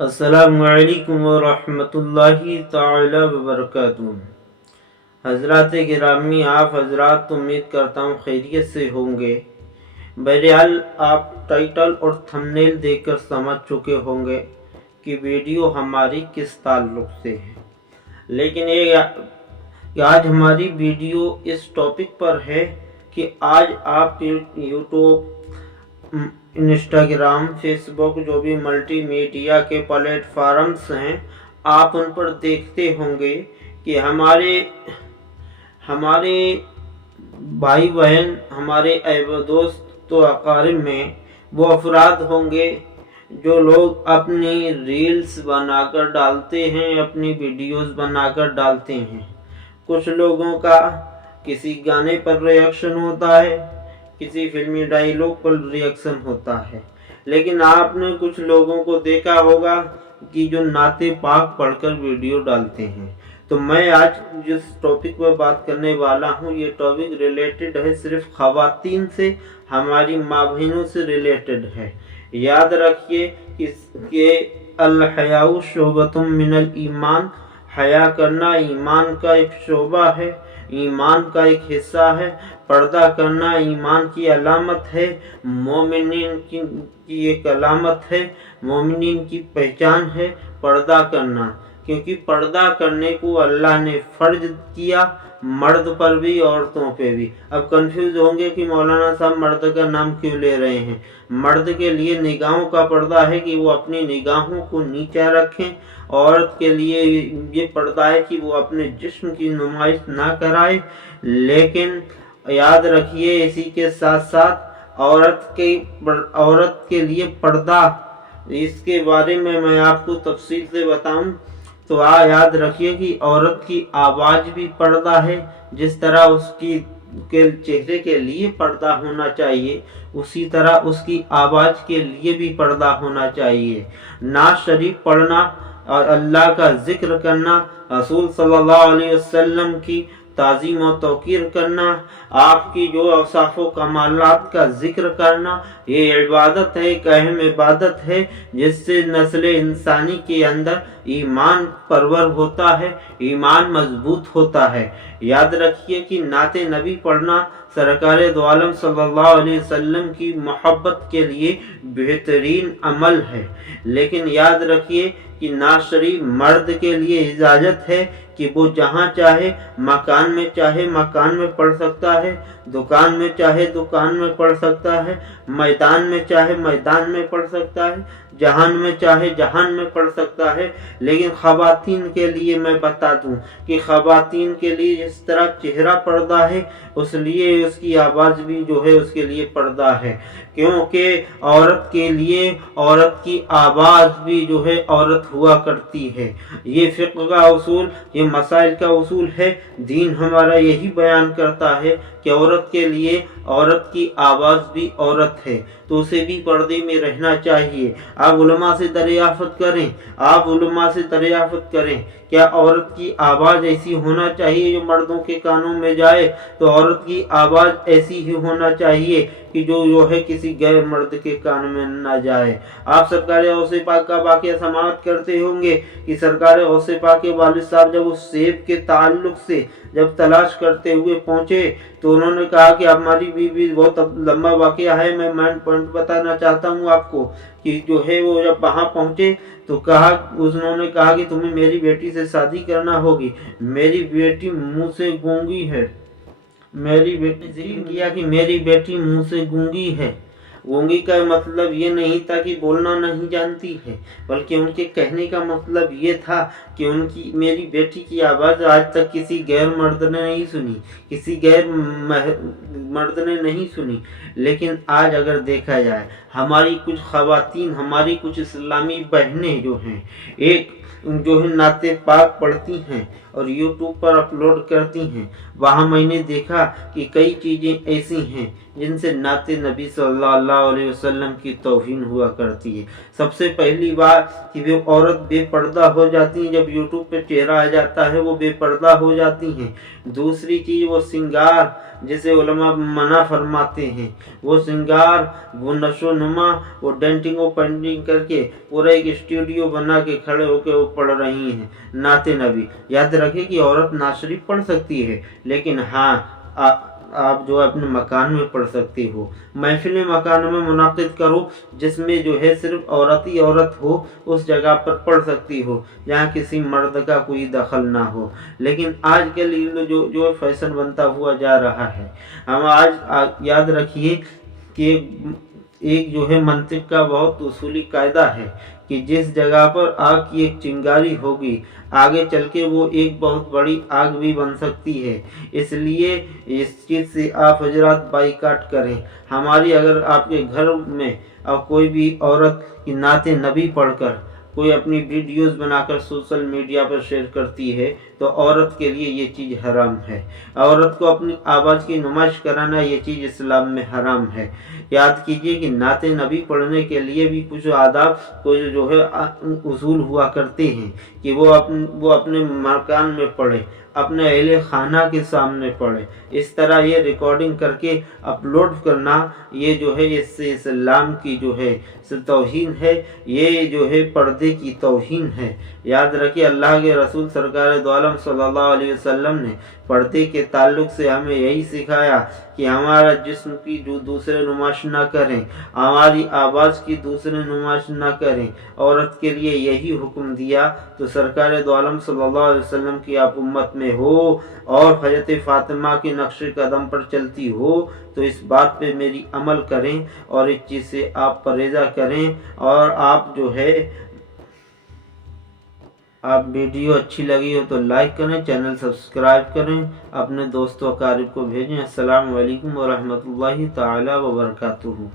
अस्सलामु अलैकुम वरहमतुल्लाहि ताला वबरकातुहू। हज़रात गिरामी, आप हजरात तो उम्मीद करता हूँ खैरियत से होंगे। बहरहाल आप टाइटल और थंबनेल देखकर समझ चुके होंगे कि वीडियो हमारी किस ताल्लुक से है। लेकिन आज हमारी वीडियो इस टॉपिक पर है कि आज आप यूट्यूब, इंस्टाग्राम, फेसबुक, जो भी मल्टी मीडिया के प्लेटफॉर्म्स हैं, आप उन पर देखते होंगे कि हमारे भाई बहन, हमारे दोस्त तो अकारिब में वो अफराद होंगे जो लोग अपनी रील्स बनाकर डालते हैं, अपनी वीडियोस बनाकर डालते हैं। कुछ लोगों का किसी गाने पर रिएक्शन होता है, किसी फिल्मी डायलॉग पर रिएक्शन होता है। लेकिन आपने कुछ लोगों को देखा होगा कि जो नाते पाक पढ़कर वीडियो डालते हैं। तो मैं आज जिस टॉपिक पर बात करने वाला हूँ, ये टॉपिक रिलेटेड है सिर्फ खवातीन से, हमारी माँ बहनों से रिलेटेड है। याद रखिए कि अल हयाउ शोबतुम मिनल ईमान, हया करना ईमान का एक शोबा है, ईमान का एक हिस्सा है। पर्दा करना ईमान की अलामत है, मोमिनीन की एक अलामत है, मोमिनीन की पहचान है पर्दा करना। क्योंकि पर्दा करने को अल्लाह ने फर्ज किया, मर्द पर भी औरतों पे भी। अब कंफ्यूज होंगे कि मौलाना साहब मर्द का नाम क्यों ले रहे हैं। मर्द के लिए निगाहों का पर्दा है कि वो अपनी निगाहों को नीचा रखें। औरत के लिए ये पर्दा है कि वो अपने जिस्म की नुमाइश ना कराए। लेकिन याद रखिए, इसी के साथ साथ औरत के लिए पर्दा, इसके बारे में मैं आपको तफसील से बताऊं तो याद रखिए कि औरत की आवाज़ भी पर्दा है। जिस तरह उसकी के चेहरे के लिए पर्दा होना चाहिए, उसी तरह उसकी आवाज़ के लिए भी पर्दा होना चाहिए। नाज़ शरीफ पढ़ना और अल्लाह का जिक्र करना, रसूल सल्लल्लाहु अलैहि वसल्लम की ताज़ीम और तौकीर करना, आपकी जो औसाफ व कमालात का जिक्र करना, ये इबादत है, एक अहम इबादत है जिससे नस्ल इंसानी के अंदर ईमान परवर होता है, ईमान मजबूत होता है। याद रखिए कि नाते नबी पढ़ना सरकार दो आलम सल्लल्लाहु अलैहि वसल्लम की मोहब्बत के लिए बेहतरीन अमल है। लेकिन याद रखिए कि नाज़ शरीफ मर्द के लिए इजाज़त है कि वो जहाँ चाहे मकान में चाहे मकान में पढ़ सकता है, दुकान में चाहे दुकान में पढ़ सकता है, मैदान में चाहे मैदान में पढ़ सकता है, जहान में चाहे जहान में पढ़ सकता है। लेकिन खवातीन के लिए मैं बता दूं कि खवातीन के लिए जिस तरह चेहरा पर्दा है, उसलिए उसकी आवाज़ भी जो है उसके लिए पर्दा है। क्योंकि औरत के लिए औरत की आवाज़ भी जो है औरत हुआ करती है। ये फ़िक़्ह का उसूल, ये मसाइल का उसूल है। दीन हमारा यही बयान करता है कि औरत के लिए औरत की आवाज़ भी औरत है, तो उसे भी पर्दे में रहना चाहिए। आप उलमा से दरियाफ़त करें, आप उलमा से दरियाफ़त करें, क्या औरत की आवाज़ ऐसी होना चाहिए जो मर्दों के कानों में जाए? तो औरत की आवाज़ ऐसी ही होना चाहिए कि जो है किसी गैर मर्द के कान में ना जाए। आप सरकार औसे पाक का वाक़या समाअत करते होंगे कि सरकार औसे पाक के वालिद साहब जब उस सेब के ताल्लुक से जब तलाश करते हुए पहुँचे तो उन्होंने कहा कि हमारी बीवी, बहुत लंबा वाक़या है, मैं मेन पॉइंट बताना चाहता हूँ आपको कि जो है वो जब वहाँ पहुँचे तो उन्होंने कहा कि तुम्हें मेरी बेटी से शादी करना होगी, मेरी बेटी मुँह से गूंगी है। मेरी बेटी जिक्र किया कि मेरी बेटी मुँह से गूंगी है। गूंगी का मतलब ये नहीं था कि बोलना नहीं जानती है, बल्कि उनके कहने का मतलब ये था कि मेरी बेटी की आवाज़ आज तक किसी गैर मर्द ने नहीं सुनी, किसी गैर मर्द ने नहीं सुनी। लेकिन आज अगर देखा जाए, हमारी कुछ खवातीन, हमारी कुछ इस्लामी बहनें जो हैं, एक जो है नाते पाक पढ़ती हैं और यूट्यूब पर अपलोड करती हैं। वहाँ मैंने देखा कि कई चीज़ें ऐसी हैं जिनसे नाते नबी सल्लल्लाहु अलैहि वसल्लम की तौहीन हुआ करती है। सबसे पहली बात कि वो औरत बेपर्दा हो जाती है, जब यूट्यूब पे चेहरा आ जाता है वो बेपर्दा हो जाती हैं। दूसरी चीज़ वो श्रृंगार, जैसे उलमा मना फरमाते हैं, वो श्रृंगार, वो नशो नुमा, वो डेंटिंग और पेंटिंग करके पूरा एक स्टूडियो बना के खड़े होकर वो पढ़ रही हैं नाते नबी। याद रखें कि औरत नात शरीफ पढ़ सकती है, लेकिन हाँ आप जो अपने मकान में पढ़ सकती हो। महफिल मकान में मुनाकिद करो जिसमें जो है सिर्फ औरत ही औरत हो, उस जगह पर पढ़ सकती हो जहाँ किसी मर्द का कोई दखल ना हो। लेकिन आज के लिए जो फैशन बनता हुआ जा रहा है, हम आज याद रखिए कि एक जो है मंतिक का बहुत उसूली कायदा है कि जिस जगह पर आग की एक चिंगारी होगी, आगे चल के वो एक बहुत बड़ी आग भी बन सकती है। इसलिए इस चीज़ से आप हजरात बाइकाट करें। हमारी अगर आपके घर में कोई भी औरत की नाते नबी पढ़कर कोई अपनी वीडियोस बनाकर सोशल मीडिया पर शेयर करती है तो औरत के लिए ये चीज़ हराम है। औरत को अपनी आवाज़ की नुमाइश कराना ये चीज़ इस्लाम में हराम है। याद कीजिए कि नाते नबी पढ़ने के लिए भी कुछ आदाब, कुछ जो है उसूल हुआ करते हैं कि वो अपने मकान में पढ़े, अपने अहले खाना के सामने पढ़े। इस तरह ये रिकॉर्डिंग करके अपलोड करना, ये जो है इससे इस्लाम की जो है तौहीन है, ये जो है पर्दे की तौहीन है। याद रखिए अल्लाह के रसूल सरकार दो आलम सल्लल्लाहु अलैहि वसल्लम ने पर्दे के ताल्लुक से हमें यही सिखाया कि हमारा जिस्म की जो दूसरे नुमाइश ना करें, हमारी आवाज़ की दूसरे नुमाइश ना करें। औरत के लिए यही हुक्म दिया तो सरकार दो आलम सल्लल्लाहु अलैहि वसल्लम की आप उम्मत में हो और हज़रत फातिमा के नक्शे कदम पर चलती हो तो इस बात पे मेरी अमल करें और इस चीज़ से आप परहेज़ा करें। और आप जो है आप वीडियो अच्छी लगी हो तो लाइक करें, चैनल सब्सक्राइब करें, अपने दोस्तों अकारिब को भेजें। अस्सलामु अलैकुम व रहमतुल्लाहि ताला व बरकातुहू।